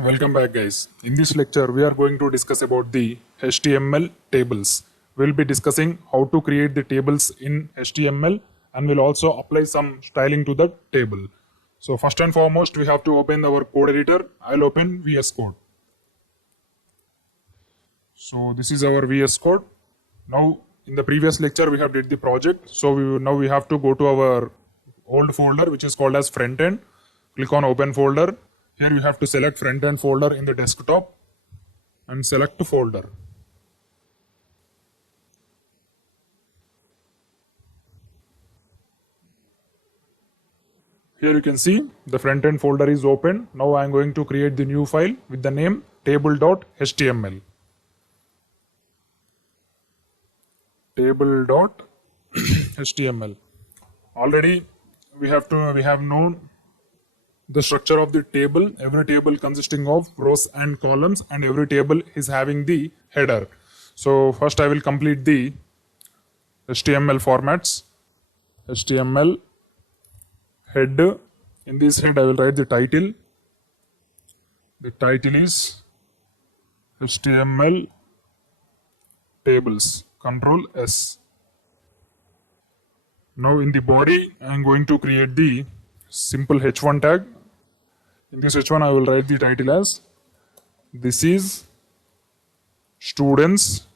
Welcome back, guys. In this lecture, we are going to discuss about the HTML tables. We'll be discussing how to create the tables in HTML and we'll also apply some styling to the table. So first and foremost, we have to open our code editor. I'll open VS Code. So this is our VS Code. Now, in the previous lecture, we have did the project. So now we have to go to our old folder, which is called as front end. Click on open folder. Here you have to select front end folder in the desktop and select folder. Here you can see the front end folder is open. Now I am going to create the new file with the name table.html. Table.html. Already we have known the structure of the table. Every table consisting of rows and columns, and every table is having the header. So first I will complete the HTML formats. HTML head. In this head I will write the title. The title is HTML tables. Control S. Now in the body I am going to create the simple h1 tag. In this h1 I will write the title as this is students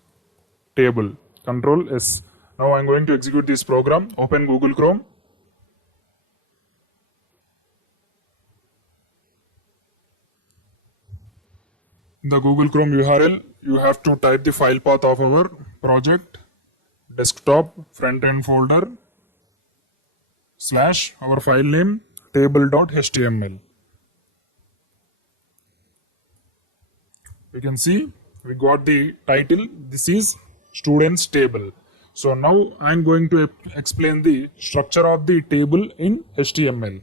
table. Control S. Now I am going to execute this program. Open Google Chrome. In the Google Chrome URL, you have to type the file path of our project, desktop, front end folder, / our file name, table.html. We can see we got the title. This is students table. So now I am going to explain the structure of the table in HTML.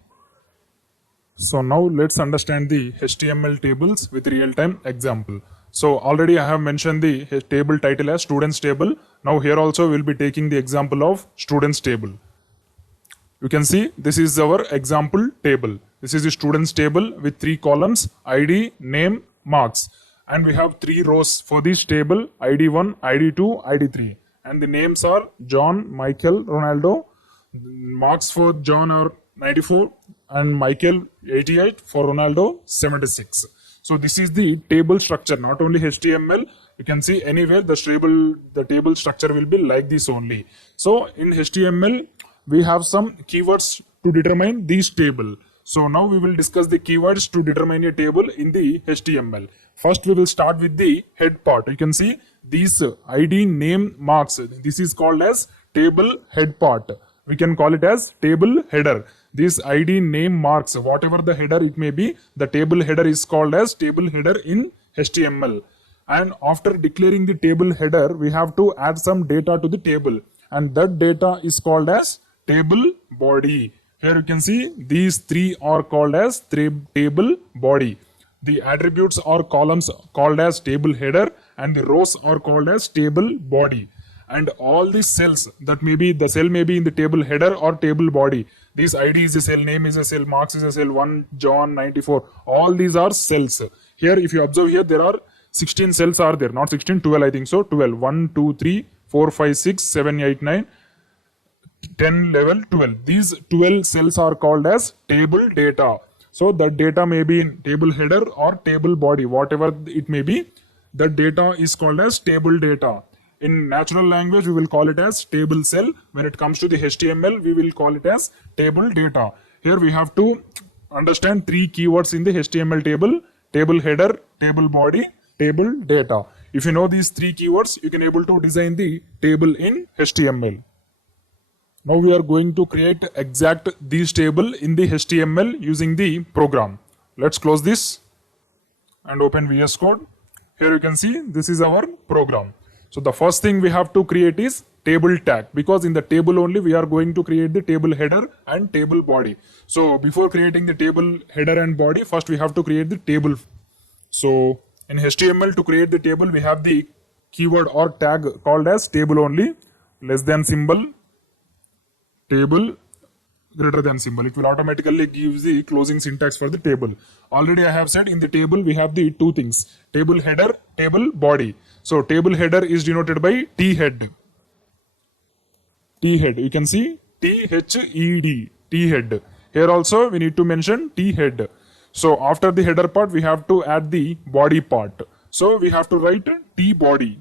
So now let's understand the HTML tables with real-time example. So already I have mentioned the table title as students table. Now here also we'll be taking the example of students table. You can see this is our example table. This is the students table with 3 columns: ID, name, marks. And we have 3 rows for this table: ID1, ID2, ID3. And the names are John, Michael, Ronaldo. Marks for John are 94 and Michael 88, for Ronaldo 76. So this is the table structure, not only HTML. You can see anywhere the table structure will be like this only. So in HTML, we have some keywords to determine this table. So now we will discuss the keywords to determine a table in the HTML. First we will start with the head part. You can see these ID, name, marks. This is called as table head part. We can call it as table header. This ID, name, marks, whatever the header it may be, the table header is called as table header in HTML. And after declaring the table header, we have to add some data to the table, and that data is called as table body. Here you can see these 3 are called as table body. The attributes or columns called as table header, and the rows are called as table body. And all these cells, that may be the cell may be in the table header or table body. This ID is a cell, name is a cell, marks is a cell, 1 John 94. All these are cells. Here if you observe here, there are 16 cells are there, not 16, 12 I think so. 12, 1, 2, 3, 4, 5, 6, 7, 8, 9, 10, 11, 12. These 12 cells are called as table data. So that data may be in table header or table body, whatever it may be. That data is called as table data. In natural language, we will call it as table cell. When it comes to the HTML, we will call it as table data. Here we have to understand 3 keywords in the HTML table: table header, table body, table data. If you know these 3 keywords, you can able to design the table in HTML. Now we are going to create exact this table in the HTML using the program. Let's close this and open VS Code. Here you can see this is our program. So the first thing we have to create is table tag, because in the table only we are going to create the table header and table body. So before creating the table header and body, first we have to create the table. So in HTML, to create the table, we have the keyword or tag called as table only, less than symbol, table, greater than symbol. It will automatically give the closing syntax for the table. Already I have said in the table we have the two things: table header, table body. So table header is denoted by T head. T head. You can see THEAD. T head. Here also we need to mention T head. So after the header part we have to add the body part. So we have to write T body.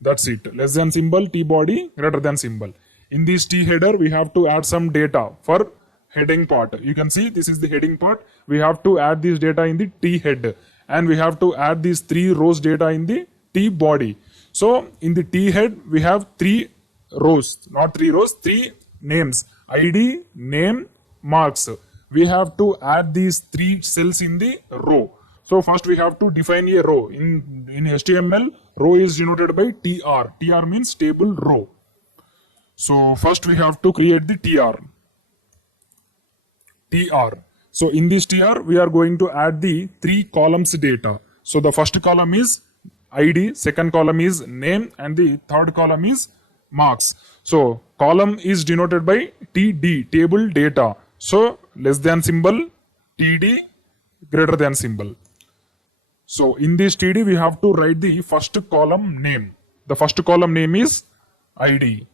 That's it. Less than symbol, T body, greater than symbol. In this T header, we have to add some data for heading part. You can see this is the heading part. We have to add this data in the T head. And we have to add these 3 rows data in the T body. So in the T head, we have 3 rows. Not 3 rows, 3 names. ID, name, marks. We have to add these 3 cells in the row. So first we have to define a row. In HTML, row is denoted by TR. TR means table row. So first we have to create the TR. TR. So in this TR, we are going to add the 3 columns data. So the first column is ID, second column is name, and the third column is marks. So column is denoted by TD, table data. So less than symbol, TD, greater than symbol. So in this TD, we have to write the first column name. The first column name is ID.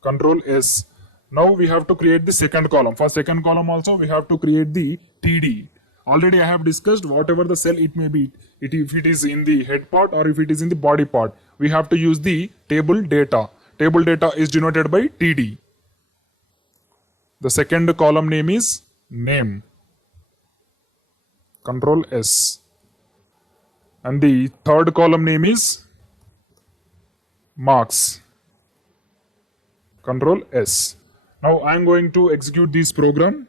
Control S. Now we have to create the second column. For second column also, we have to create the TD. Already I have discussed whatever the cell it may be. If it is in the head part or if it is in the body part, we have to use the table data. Table data is denoted by TD. The second column name is name. Control S. And the third column name is marks. Control S. Now I am going to execute this program.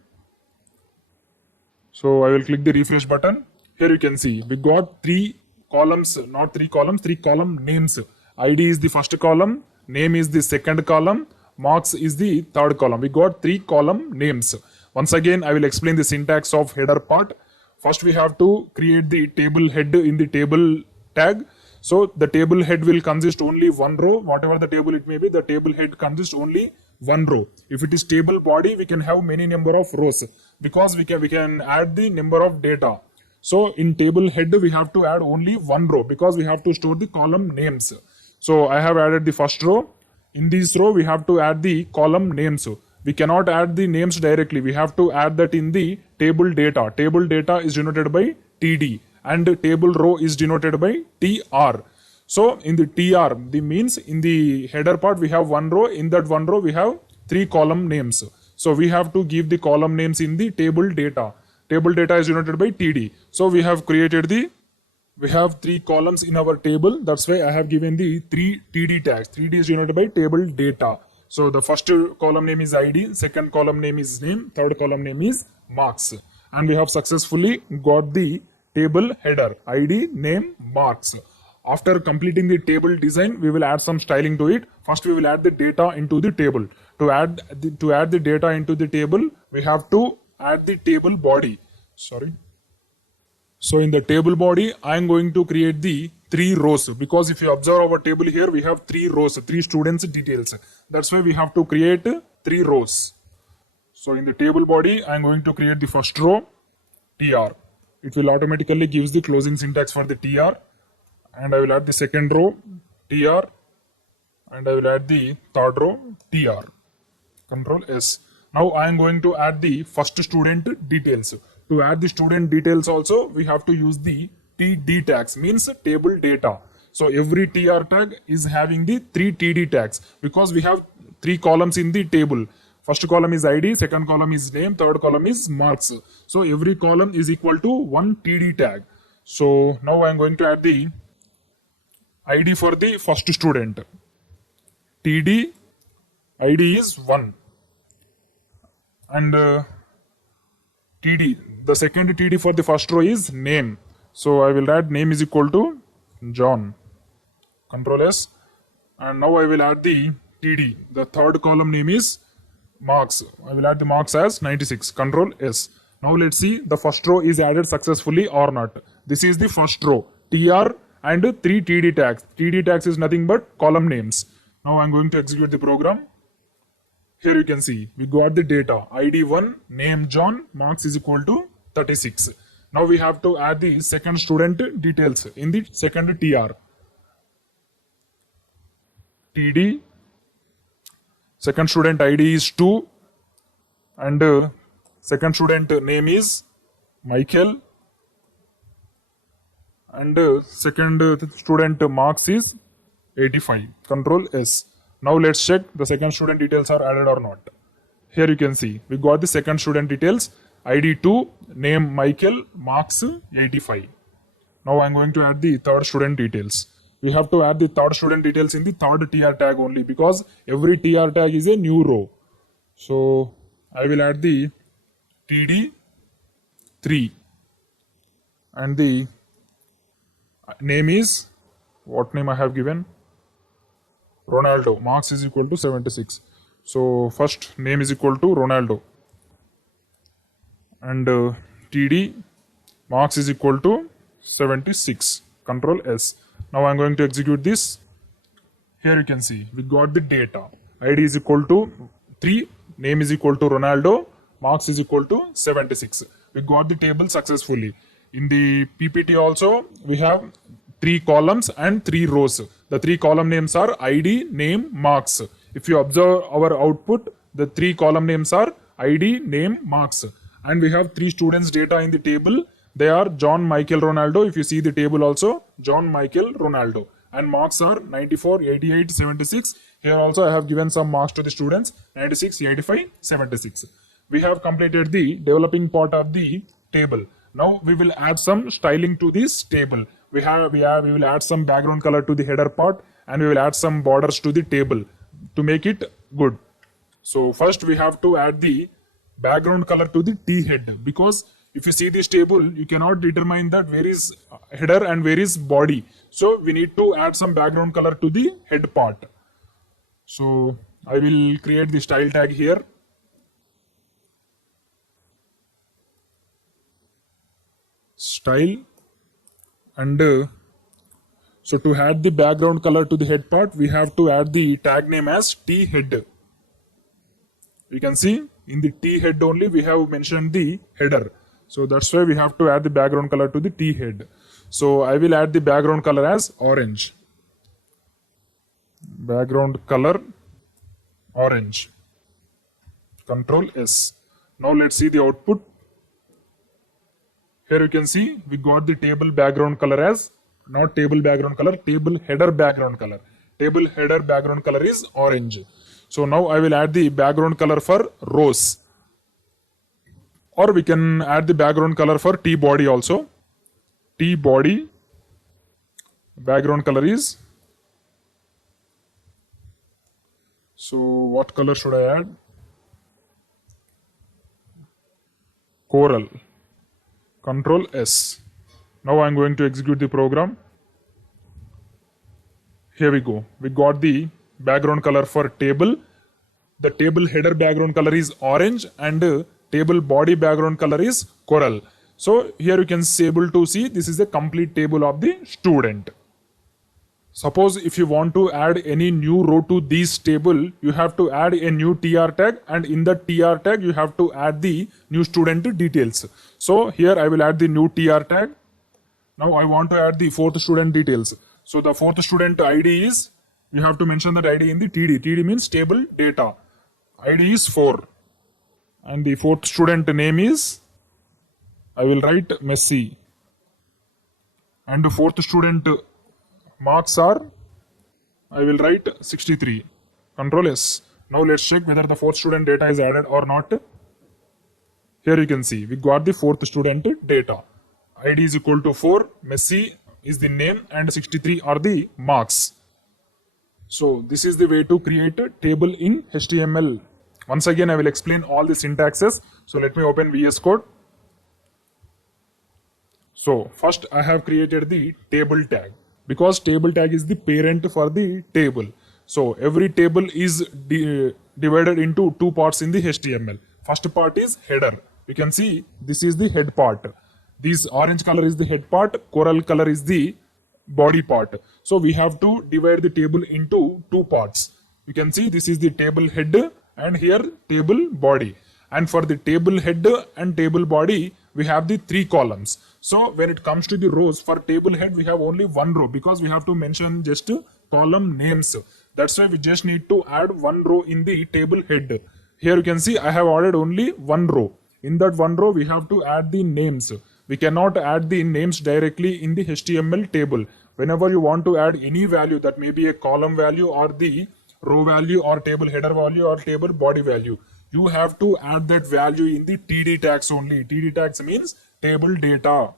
So I will click the refresh button. Here you can see we got 3 columns, not 3 columns, 3 column names. ID is the first column, name is the second column, marks is the third column. We got 3 column names. Once again, I will explain the syntax of header part. First we have to create the table head in the table tag. So the table head will consist only one row. Whatever the table it may be, the table head consists only one row. If it is table body, we can have many number of rows because we can add the number of data. So in table head, we have to add only one row because we have to store the column names. So I have added the first row. In this row, we have to add the column names. We cannot add the names directly. We have to add that in the table data. Table data is denoted by TD and table row is denoted by TR. So in the TR, the means in the header part we have one row. In that one row we have 3 column names. So we have to give the column names in the table data. Table data is denoted by TD. So we have we have 3 columns in our table. That's why I have given the 3 TD tags. 3D is denoted by table data. So the first column name is ID, second column name is name, third column name is marks. And we have successfully got the table header, ID, name, marks. After completing the table design, we will add some styling to it. First, we will add the data into the table. To add the data into the table, we have to add the table body. So in the table body, I am going to create the 3 rows because if you observe our table here, we have 3 rows, 3 students details. That's why we have to create 3 rows. So in the table body, I am going to create the first row, TR. It will automatically gives the closing syntax for the TR. And I will add the second row, TR. And I will add the third row, TR. Control S. Now I am going to add the first student details. To add the student details also, we have to use the TD tags, means table data. So every TR tag is having the 3 TD tags because we have 3 columns in the table. First column is ID, second column is name, third column is marks. So every column is equal to 1 TD tag. So now I am going to add the ID for the first student. TD ID is 1. And TD, the second TD for the first row is name. So I will add name is equal to John. Control S. And now I will add the TD. The third column name is marks. I will add the marks as 96. Control S. Now let's see the first row is added successfully or not. This is the first row. TR and 3 TD tags. TD tags is nothing but column names. Now I'm going to execute the program. Here you can see we got the data ID 1, name John, marks is equal to 36. Now we have to add the second student details in the second TR. TD, second student ID is 2 and second student name is Michael and second student marks is 85. Control S. Now let's check the second student details are added or not. Here you can see we got the second student details ID 2, name Michael, marks 85. Now I'm going to add the third student details. We have to add the third student details in the third TR tag only because every TR tag is a new row. So I will add the TD 3 and the name is, what name I have given? Ronaldo. Marks is equal to 76. So first name is equal to Ronaldo and TD marks is equal to 76. Control S. Now I'm going to execute this. Here you can see we got the data. ID is equal to 3, name is equal to Ronaldo, marks is equal to 76. We got the table successfully. In the PPT also we have 3 columns and 3 rows. The 3 column names are ID, name, marks. If you observe our output, the 3 column names are ID, name, marks. And we have 3 students data in the table. They are John, Michael, Ronaldo. If you see the table also, John, Michael, Ronaldo. And marks are 94, 88, 76. Here also I have given some marks to the students, 96, 85, 76. We have completed the developing part of the table. Now we will add some styling to this table. We will add some background color to the header part and we will add some borders to the table to make it good. So first we have to add the background color to the T head, because if you see this table you cannot determine that where is header and where is body. So we need to add some background color to the head part. So I will create the style tag here. Style and so to add the background color to the head part we have to add the tag name as T head. You can see in the T head only we have mentioned the header. So that's why we have to add the background color to the T head. So I will add the background color as orange. Background color orange. Control S. Now let's see the output. Here you can see we got the table background color as, not table background color, table header background color. Table header background color is orange. So now I will add the background color for rows. Or we can add the background color for T body also. T body background color is, so what color should I add? Coral. Control S. Now I am going to execute the program. Here we go. We got the background color for table. The table header background color is orange and table body background color is coral. So here you can be able to see this is the complete table of the student. Suppose if you want to add any new row to this table, you have to add a new TR tag, and in the TR tag you have to add the new student details. So here I will add the new TR tag. Now I want to add the fourth student details. So the fourth student ID is, you have to mention that ID in the TD. TD means table data. ID is 4. And the fourth student name is, I will write Messi. And the fourth student marks are, I will write 63. Control S. Now let's check whether the fourth student data is added or not. Here you can see we got the fourth student data. ID is equal to 4, Messi is the name and 63 are the marks. So this is the way to create a table in HTML. Once again I will explain all the syntaxes. So let me open VS Code. So first I have created the table tag, because table tag is the parent for the table. So every table is divided into 2 parts in the HTML. First part is header. You can see this is the head part. This orange color is the head part, coral color is the body part. So we have to divide the table into 2 parts. You can see this is the table head and here table body. And for the table head and table body, we have the 3 columns. So when it comes to the rows, for table head, we have only 1 row because we have to mention just column names. That's why we just need to add 1 row in the table head. Here you can see I have added only 1 row. In that 1 row, we have to add the names. We cannot add the names directly in the HTML table. Whenever you want to add any value, that may be a column value or the row value or table header value or table body value, you have to add that value in the TD tags only. TD tags means table data.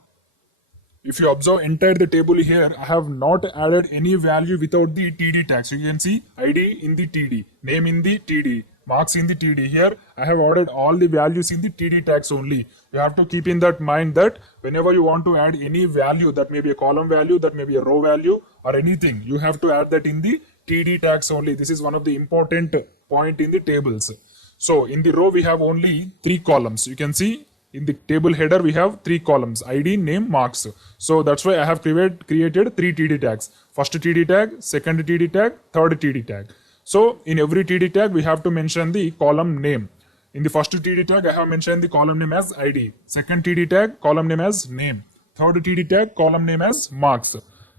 If you observe entire the table here, I have not added any value without the TD tag. So you can see ID in the TD, name in the TD, marks in the TD. Here I have added all the values in the TD tags only. You have to keep in that mind that whenever you want to add any value, that may be a column value, that may be a row value or anything, you have to add that in the TD tags only. This is one of the important point in the tables. So in the row we have only 3 columns. You can see in the table header we have 3 columns: ID, name, marks. So that's why I have created 3 TD tags. First TD tag, second TD tag, third TD tag. So in every TD tag we have to mention the column name. In the first TD tag I have mentioned the column name as ID. Second TD tag, column name as name. Third TD tag, column name as marks.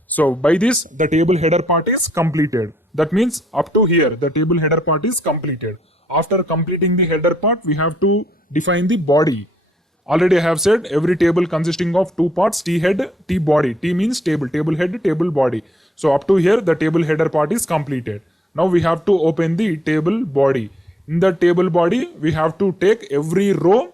So by this the table header part is completed. That means up to here the table header part is completed. After completing the header part, we have to define the body. Already I have said every table consisting of 2 parts, T head, T body. T means table, table head, table body. So up to here the table header part is completed. Now we have to open the table body. In the table body, we have to take every row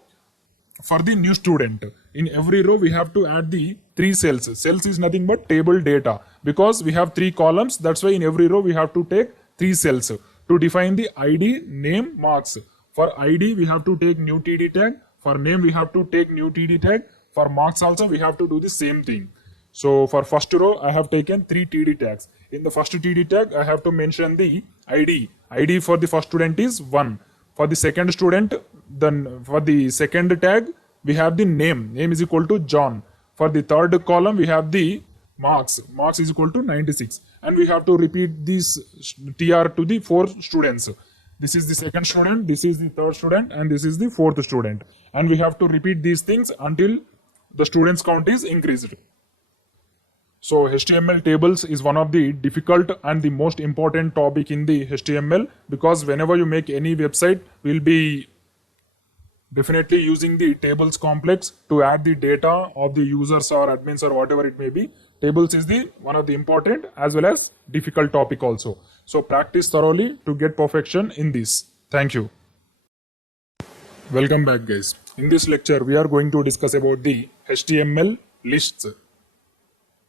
for the new student. In every row we have to add the 3 cells. Cells is nothing but table data. Because we have 3 columns, that's why in every row we have to take 3 cells to define the ID, name, marks. For ID we have to take new TD tag. For name we have to take new TD tag. For marks also we have to do the same thing. So for first row I have taken 3 TD tags. In the first TD tag I have to mention the ID. ID for the first student is 1. For the second student, then for the second tag we have the name. Name is equal to John. For the third column we have the marks. Marks is equal to 96. And we have to repeat this TR to the 4 students. This is the second student, this is the third student, and this is the fourth student. And we have to repeat these things until the students count is increased. So HTML tables is one of the difficult and the most important topic in the HTML, because whenever you make any website, we'll be definitely using the tables complex to add the data of the users or admins or whatever it may be. Tables is the one of the important as well as difficult topic also. So practice thoroughly to get perfection in this. Thank you. Welcome back guys. In this lecture we are going to discuss about the HTML lists.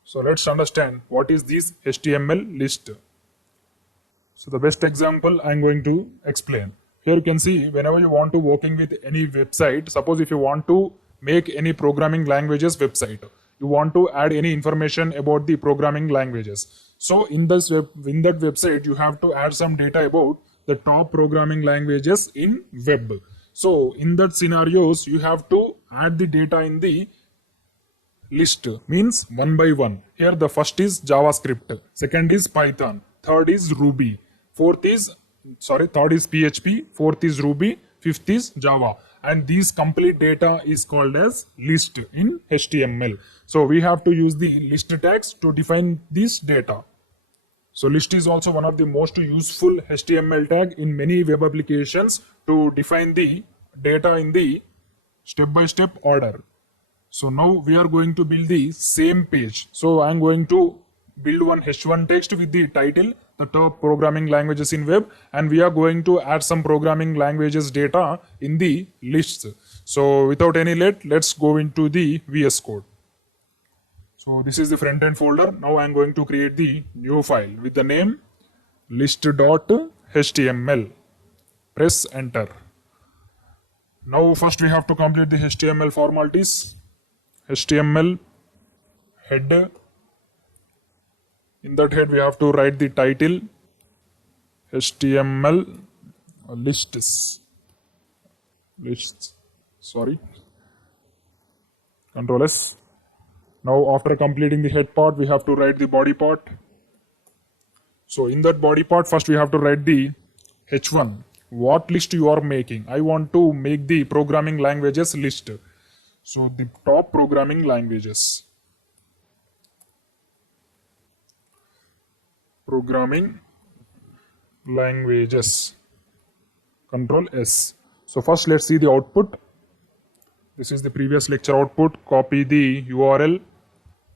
So let's understand what is this HTML list. So the best example I'm going to explain. Here you can see whenever you want to working with any website, suppose if you want to make any programming languages website, you want to add any information about the programming languages. So in that website, you have to add some data about the top programming languages in web. So in that scenarios, you have to add the data in the list, means one by one. Here the first is JavaScript, second is Python, third is Ruby, third is PHP, fourth is Ruby, fifth is Java. And these complete data is called as list in HTML. So we have to use the list tags to define this data. So list is also one of the most useful HTML tag in many web applications to define the data in the step-by-step order. So now we are going to build the same page. So I am going to build one H1 text with the title, the top programming languages in web, and we are going to add some programming languages data in the lists. So without any let's go into the VS Code. So this is the front end folder. Now I am going to create the new file with the name list.html. Press enter. Now first we have to complete the HTML formalities. HTML head. In that head we have to write the title HTML lists. Control S. Now after completing the head part, we have to write the body part. So in that body part, first we have to write the H1. what list you are making. I want to make the programming languages list. So the top programming languages. Programming languages. Control S. So first let's see the output. This is the previous lecture output. Copy the URL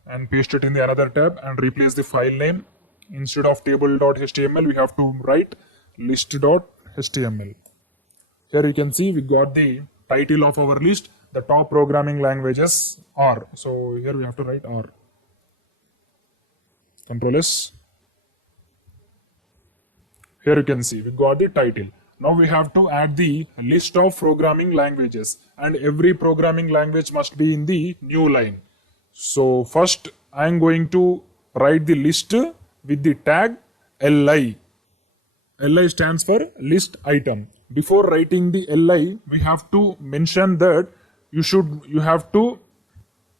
and paste it in the another tab and replace the file name. Instead of table.html, we have to write list.html. Here you can see we got the title of our list. The top programming languages are. So here we have to write R. Control S. Here you can see we got the title. Now we have to add the list of programming languages, and every programming language must be in the new line. So first I am going to write the list with the tag li. Li stands for list item. Before writing the li, we have to mention that you have to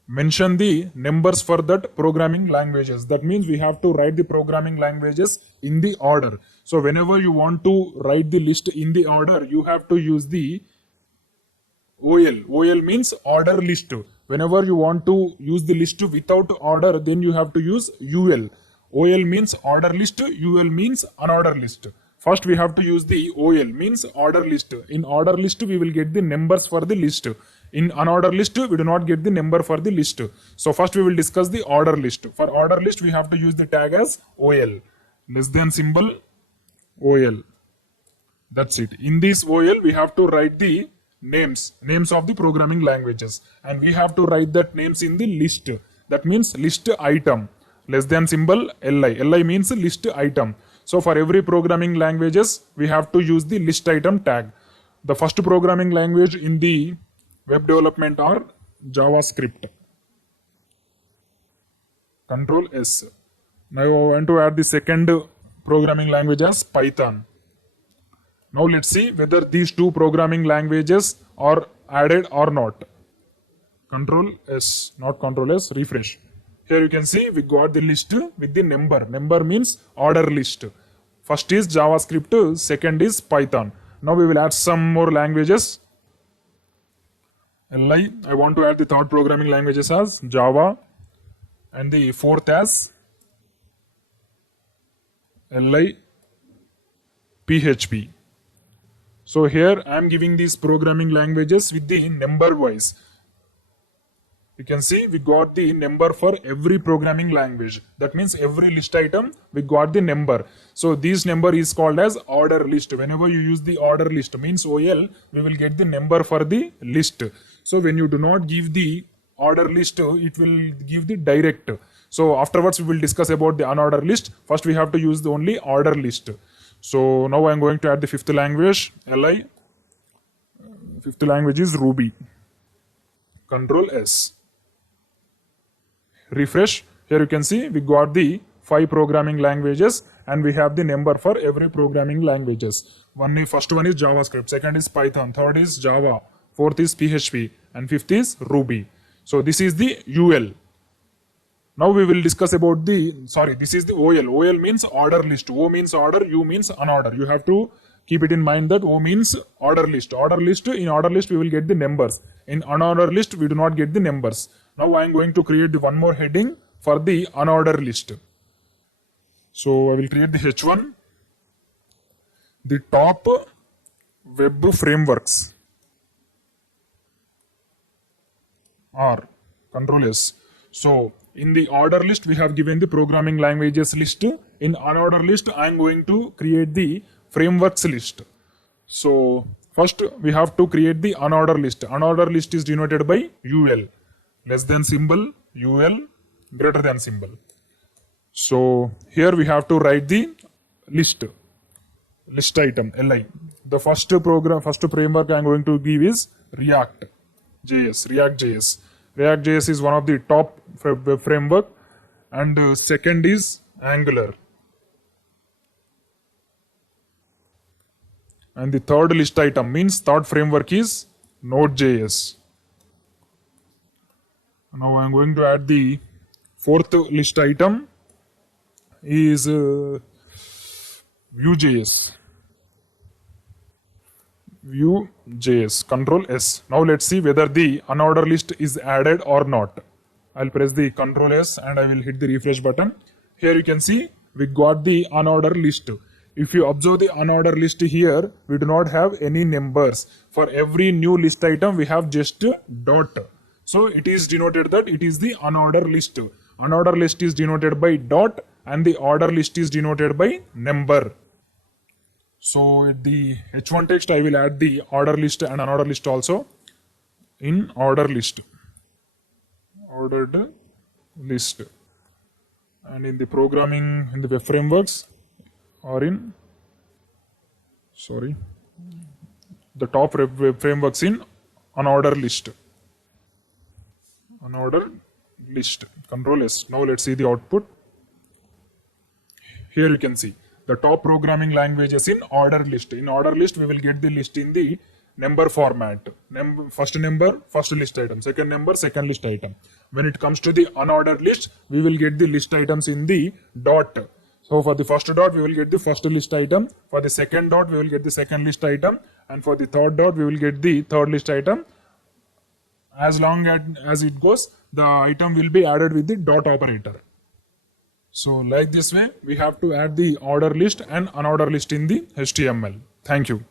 mention the numbers for that programming languages. That means we have to write the programming languages in the order. So whenever you want to write the list in the order, you have to use the OL. OL means order list. Whenever you want to use the list without order, then you have to use UL. OL means order list, UL means unordered list. First we have to use the OL means order list. In order list we will get the numbers for the list. In unordered list we do not get the number for the list. So first we will discuss the order list. For order list we have to use the tag as OL. Less than symbol OL. That's it. In this OL we have to write the names of the programming languages, and we have to write that names in the list. That means list item. Less than symbol li. Li means list item. So for every programming languages we have to use the list item tag. The first programming language in the web development are JavaScript. Control S. Now I want to add the second programming language as Python. Now let's see whether these two programming languages are added or not. Control S, not Control S, refresh. Here you can see we got the list with the number. Number means order list. First is JavaScript, second is Python. Now we will add some more languages. Li, I want to add the third programming languages as Java, and the fourth as Li, PHP. So here I am giving these programming languages with the number wise. You can see we got the number for every programming language. That means every list item we got the number. So this number is called as order list. Whenever you use the order list means OL, we will get the number for the list. So when you do not give the order list, it will give the direct. So afterwards we will discuss about the unordered list. First we have to use the only order list. So now I am going to add the fifth language, Li. Fifth language is Ruby. Control S. Refresh. Here you can see we got the 5 programming languages, and we have the number for every programming languages. First one is JavaScript, second is Python, third is Java, fourth is PHP, and fifth is Ruby. So this is the UL. Now we will discuss about this is the OL. OL means order list. O means order, U means unordered. You have to keep it in mind that O means order list. Order list, in order list we will get the numbers. In unordered list we do not get the numbers. Now I am going to create one more heading for the unordered list. So I will create the H1. The top web frameworks are. Control S. So in the order list we have given the programming languages list. In unordered list I am going to create the frameworks list. So first we have to create the unordered list. Unordered list is denoted by UL. Less than symbol UL, greater than symbol. So here we have to write the list item Li. The first framework I am going to give is React.js. React.js is one of the top web framework, and second is Angular. And the third list item means third framework is Node.js. Now I am going to add the fourth list item is Vue.js. Vue.js, Control S. Now let's see whether the unordered list is added or not. I'll press the Control S and I will hit the refresh button. Here you can see we got the unordered list. If you observe the unordered list here, we do not have any numbers. For every new list item, we have just dot. So it is denoted that it is the unordered list. Unordered list is denoted by dot and the order list is denoted by number. So the H1 text, I will add the order list and unordered list also in order list. Ordered list. And in the programming, in the web frameworks, or in, the top web frameworks in unordered list. Unordered list. Control S. Now let's see the output. Here you can see the top programming languages in ordered list. In ordered list, we will get the list in the number format. First number, first list item. Second number, second list item. When it comes to the unordered list, we will get the list items in the dot. So for the first dot, we will get the first list item. For the second dot, we will get the second list item. And for the third dot, we will get the third list item. As long as it goes, the item will be added with the dot operator. So like this way, we have to add the order list and unordered list in the HTML. Thank you.